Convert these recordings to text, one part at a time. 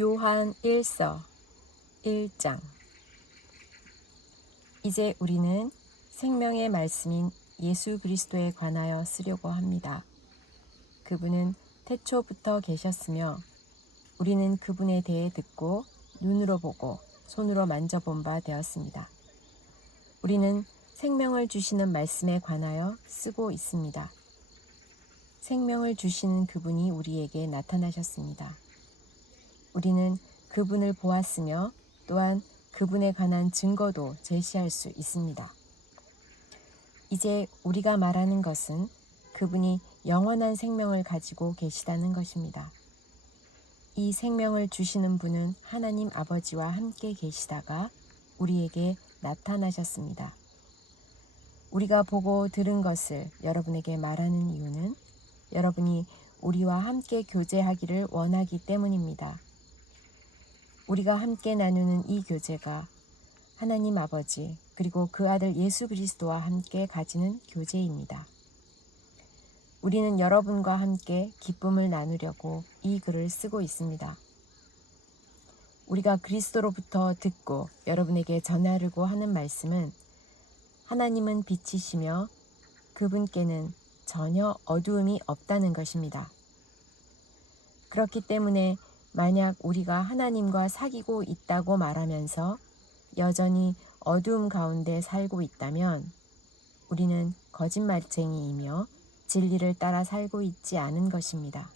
요한 1서 1장. 이제 우리는 생명의 말씀인 예수 그리스도에 관하여 쓰려고 합니다. 그분은 태초부터 계셨으며 우리는 그분에 대해 듣고 눈으로 보고 손으로 만져본 바 되었습니다. 우리는 생명을 주시는 말씀에 관하여 쓰고 있습니다. 생명을 주시는 그분이 우리에게 나타나셨습니다. 우리는 그분을 보았으며 또한 그분에 관한 증거도 제시할 수 있습니다. 이제 우리가 말하는 것은 그분이 영원한 생명을 가지고 계시다는 것입니다. 이 생명을 주시는 분은 하나님 아버지와 함께 계시다가 우리에게 나타나셨습니다. 우리가 보고 들은 것을 여러분에게 말하는 이유는 여러분이 우리와 함께 교제하기를 원하기 때문입니다. 우리가 함께 나누는 이 교제가 하나님 아버지 그리고 그 아들 예수 그리스도와 함께 가지는 교제입니다. 우리는 여러분과 함께 기쁨을 나누려고 이 글을 쓰고 있습니다. 우리가 그리스도로부터 듣고 여러분에게 전하려고 하는 말씀은 하나님은 빛이시며 그분께는 전혀 어두움이 없다는 것입니다. 그렇기 때문에 만약 우리가 하나님과 사귀고 있다고 말하면서 여전히 어두움 가운데 살고 있다면 우리는 거짓말쟁이이며 진리를 따라 살고 있지 않은 것입니다.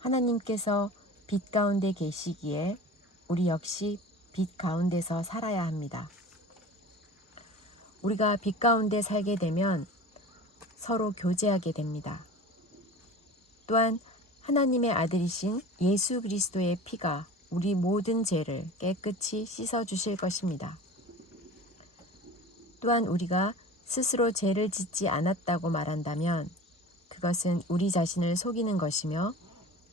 하나님께서 빛 가운데 계시기에 우리 역시 빛 가운데서 살아야 합니다. 우리가 빛 가운데 살게 되면 서로 교제하게 됩니다. 또한 하나님의 아들이신 예수 그리스도의 피가 우리 모든 죄를 깨끗이 씻어주실 것입니다. 또한 우리가 스스로 죄를 짓지 않았다고 말한다면 그것은 우리 자신을 속이는 것이며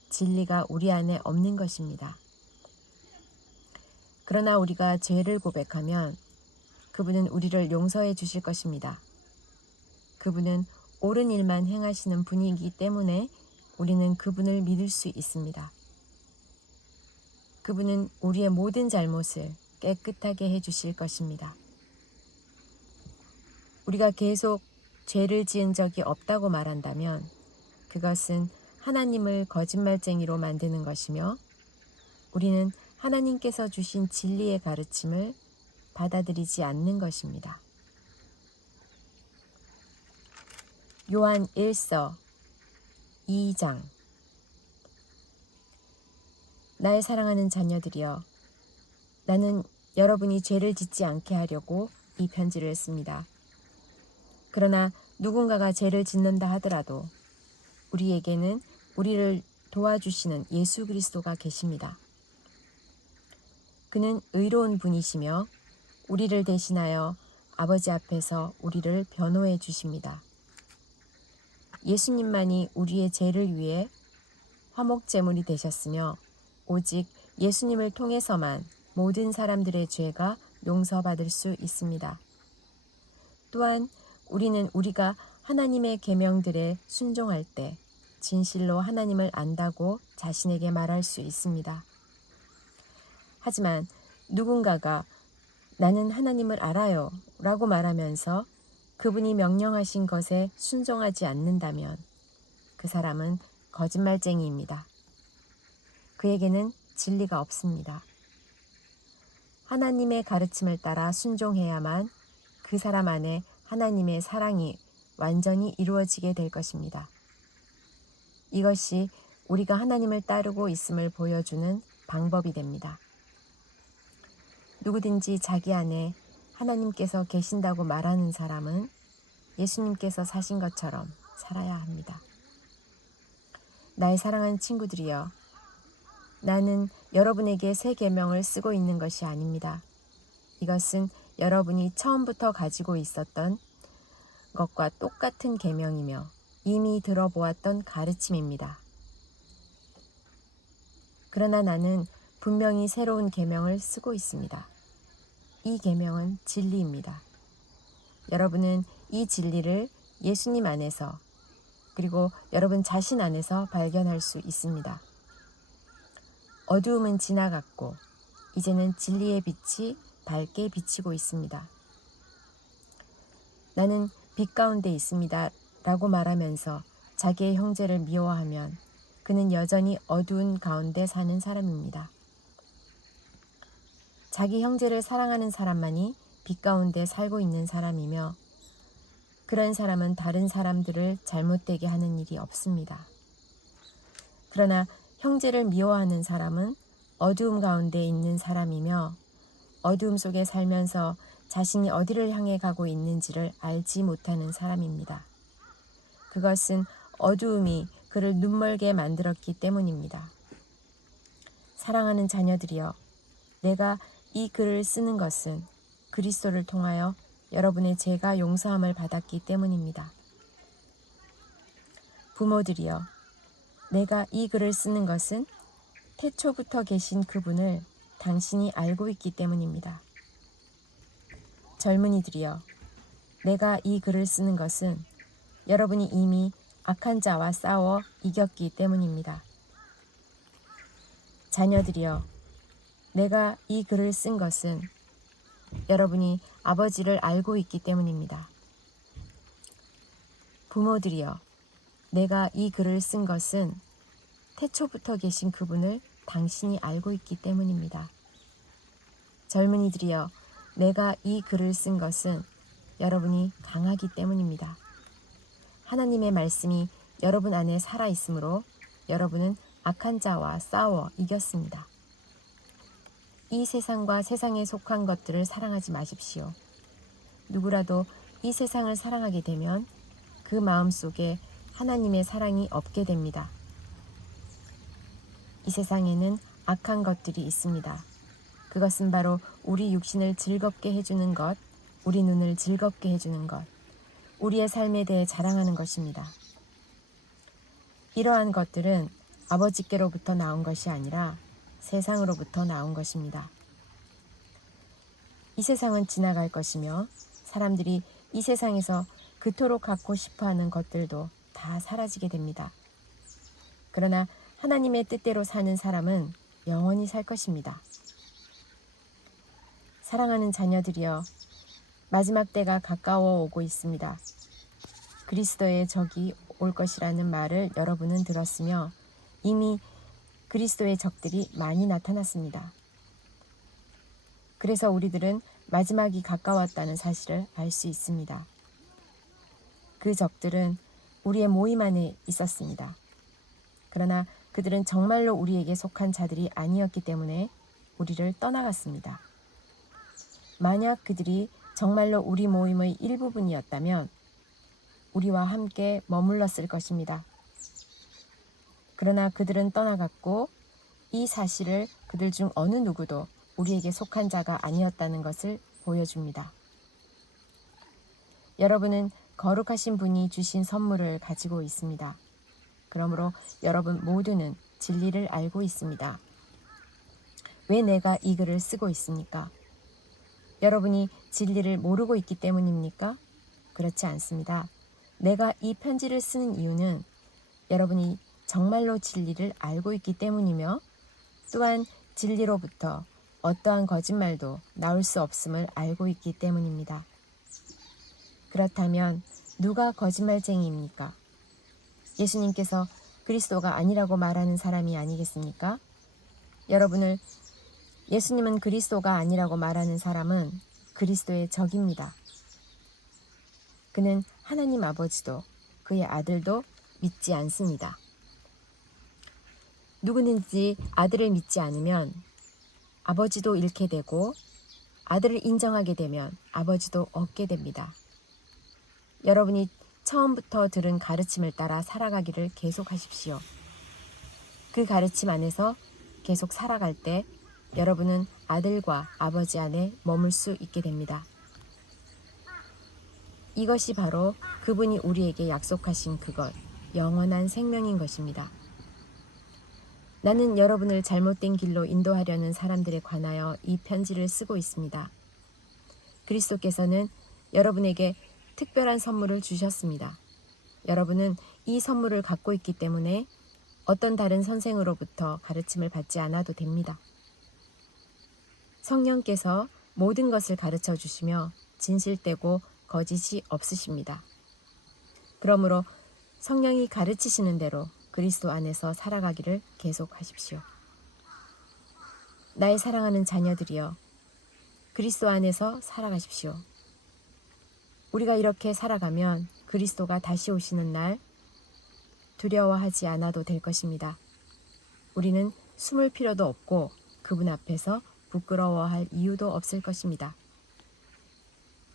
진리가 우리 안에 없는 것입니다. 그러나 우리가 죄를 고백하면 그분은 우리를 용서해 주실 것입니다. 그분은 옳은 일만 행하시는 분이기 때문에 우리는 그분을 믿을 수 있습니다. 그분은 우리의 모든 잘못을 깨끗하게 해주실 것입니다. 우리가 계속 죄를 지은 적이 없다고 말한다면 그것은 하나님을 거짓말쟁이로 만드는 것이며 우리는 하나님께서 주신 진리의 가르침을 받아들이지 않는 것입니다. 요한 1서 2장. 나의 사랑하는 자녀들이여, 나는 여러분이 죄를 짓지 않게 하려고 이 편지를 씁니다. 그러나 누군가가 죄를 짓는다 하더라도 우리에게는 우리를 도와주시는 예수 그리스도가 계십니다. 그는 의로운 분이시며 우리를 대신하여 아버지 앞에서 우리를 변호해 주십니다. 예수님만이 우리의 죄를 위해 화목제물이 되셨으며 오직 예수님을 통해서만 모든 사람들의 죄가 용서받을 수 있습니다. 또한 우리는 우리가 하나님의 계명들에 순종할 때 진실로 하나님을 안다고 자신에게 말할 수 있습니다. 하지만 누군가가 나는 하나님을 알아요 라고 말하면서 그분이 명령하신 것에 순종하지 않는다면 그 사람은 거짓말쟁이입니다. 그에게는 진리가 없습니다. 하나님의 가르침을 따라 순종해야만 그 사람 안에 하나님의 사랑이 완전히 이루어지게 될 것입니다. 이것이 우리가 하나님을 따르고 있음을 보여주는 방법이 됩니다. 누구든지 자기 안에 하나님께서 계신다고 말하는 사람은 예수님께서 사신 것처럼 살아야 합니다. 나의 사랑하는 친구들이여, 나는 여러분에게 새 계명을 쓰고 있는 것이 아닙니다. 이것은 여러분이 처음부터 가지고 있었던 것과 똑같은 계명이며 이미 들어보았던 가르침입니다. 그러나 나는 분명히 새로운 계명을 쓰고 있습니다. 이 계명은 진리입니다. 여러분은 이 진리를 예수님 안에서 그리고 여러분 자신 안에서 발견할 수 있습니다. 어두움은 지나갔고 이제는 진리의 빛이 밝게 비치고 있습니다. 나는 빛 가운데 있습니다 라고 말하면서 자기의 형제를 미워하면 그는 여전히 어두운 가운데 사는 사람입니다. 자기 형제를 사랑하는 사람만이 빛 가운데 살고 있는 사람이며 그런 사람은 다른 사람들을 잘못되게 하는 일이 없습니다. 그러나 형제를 미워하는 사람은 어두움 가운데 있는 사람이며 어두움 속에 살면서 자신이 어디를 향해 가고 있는지를 알지 못하는 사람입니다. 그것은 어두움이 그를 눈멀게 만들었기 때문입니다. 사랑하는 자녀들이여, 내가 이 글을 쓰는 것은 그리스도를 통하여 여러분의 죄가 용서함을 받았기 때문입니다. 부모들이여, 내가 이 글을 쓰는 것은 태초부터 계신 그분을 당신이 알고 있기 때문입니다. 젊은이들이여, 내가 이 글을 쓰는 것은 여러분이 이미 악한 자와 싸워 이겼기 때문입니다. 자녀들이여, 내가 이 글을 쓴 것은 여러분이 아버지를 알고 있기 때문입니다. 부모들이여, 내가 이 글을 쓴 것은 태초부터 계신 그분을 당신이 알고 있기 때문입니다. 젊은이들이여, 내가 이 글을 쓴 것은 여러분이 강하기 때문입니다. 하나님의 말씀이 여러분 안에 살아있으므로 여러분은 악한 자와 싸워 이겼습니다. 이 세상과 세상에 속한 것들을 사랑하지 마십시오. 누구라도 이 세상을 사랑하게 되면 그 마음 속에 하나님의 사랑이 없게 됩니다. 이 세상에는 악한 것들이 있습니다. 그것은 바로 우리 육신을 즐겁게 해주는 것, 우리 눈을 즐겁게 해주는 것, 우리의 삶에 대해 자랑하는 것입니다. 이러한 것들은 아버지께로부터 나온 것이 아니라 세상으로부터 나온 것입니다. 이 세상은 지나갈 것이며 사람들이 이 세상에서 그토록 갖고 싶어하는 것들도 다 사라지게 됩니다. 그러나 하나님의 뜻대로 사는 사람은 영원히 살 것입니다. 사랑하는 자녀들이여, 마지막 때가 가까워 오고 있습니다. 그리스도의 적이 올 것이라는 말을 여러분은 들었으며 이미 그리스도의 적들이 많이 나타났습니다. 그래서 우리들은 마지막이 가까웠다는 사실을 알 수 있습니다. 그 적들은 우리의 모임 안에 있었습니다. 그러나 그들은 정말로 우리에게 속한 자들이 아니었기 때문에 우리를 떠나갔습니다. 만약 그들이 정말로 우리 모임의 일부분이었다면 우리와 함께 머물렀을 것입니다. 그러나 그들은 떠나갔고 이 사실을 그들 중 어느 누구도 우리에게 속한 자가 아니었다는 것을 보여줍니다. 여러분은 거룩하신 분이 주신 선물을 가지고 있습니다. 그러므로 여러분 모두는 진리를 알고 있습니다. 왜 내가 이 글을 쓰고 있습니까? 여러분이 진리를 모르고 있기 때문입니까? 그렇지 않습니다. 내가 이 편지를 쓰는 이유는 여러분이 정말로 진리를 알고 있기 때문이며 또한 진리로부터 어떠한 거짓말도 나올 수 없음을 알고 있기 때문입니다. 그렇다면 누가 거짓말쟁이입니까? 예수님께서 그리스도가 아니라고 말하는 사람이 아니겠습니까? 여러분을 예수님은 그리스도가 아니라고 말하는 사람은 그리스도의 적입니다. 그는 하나님 아버지도 그의 아들도 믿지 않습니다. 누구든지 아들을 믿지 않으면 아버지도 잃게 되고 아들을 인정하게 되면 아버지도 얻게 됩니다. 여러분이 처음부터 들은 가르침을 따라 살아가기를 계속하십시오. 그 가르침 안에서 계속 살아갈 때 여러분은 아들과 아버지 안에 머물 수 있게 됩니다. 이것이 바로 그분이 우리에게 약속하신 그것, 영원한 생명인 것입니다. 나는 여러분을 잘못된 길로 인도하려는 사람들에 관하여 이 편지를 쓰고 있습니다. 그리스도께서는 여러분에게 특별한 선물을 주셨습니다. 여러분은 이 선물을 갖고 있기 때문에 어떤 다른 선생으로부터 가르침을 받지 않아도 됩니다. 성령께서 모든 것을 가르쳐 주시며 진실되고 거짓이 없으십니다. 그러므로 성령이 가르치시는 대로 그리스도 안에서 살아가기를 계속하십시오. 나의 사랑하는 자녀들이여, 그리스도 안에서 살아가십시오. 우리가 이렇게 살아가면 그리스도가 다시 오시는 날 두려워하지 않아도 될 것입니다. 우리는 숨을 필요도 없고 그분 앞에서 부끄러워할 이유도 없을 것입니다.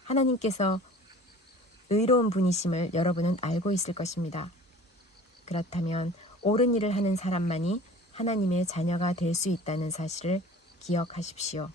하나님께서 의로운 분이심을 여러분은 알고 있을 것입니다. 그렇다면 옳은 일을 하는 사람만이 하나님의 자녀가 될 수 있다는 사실을 기억하십시오.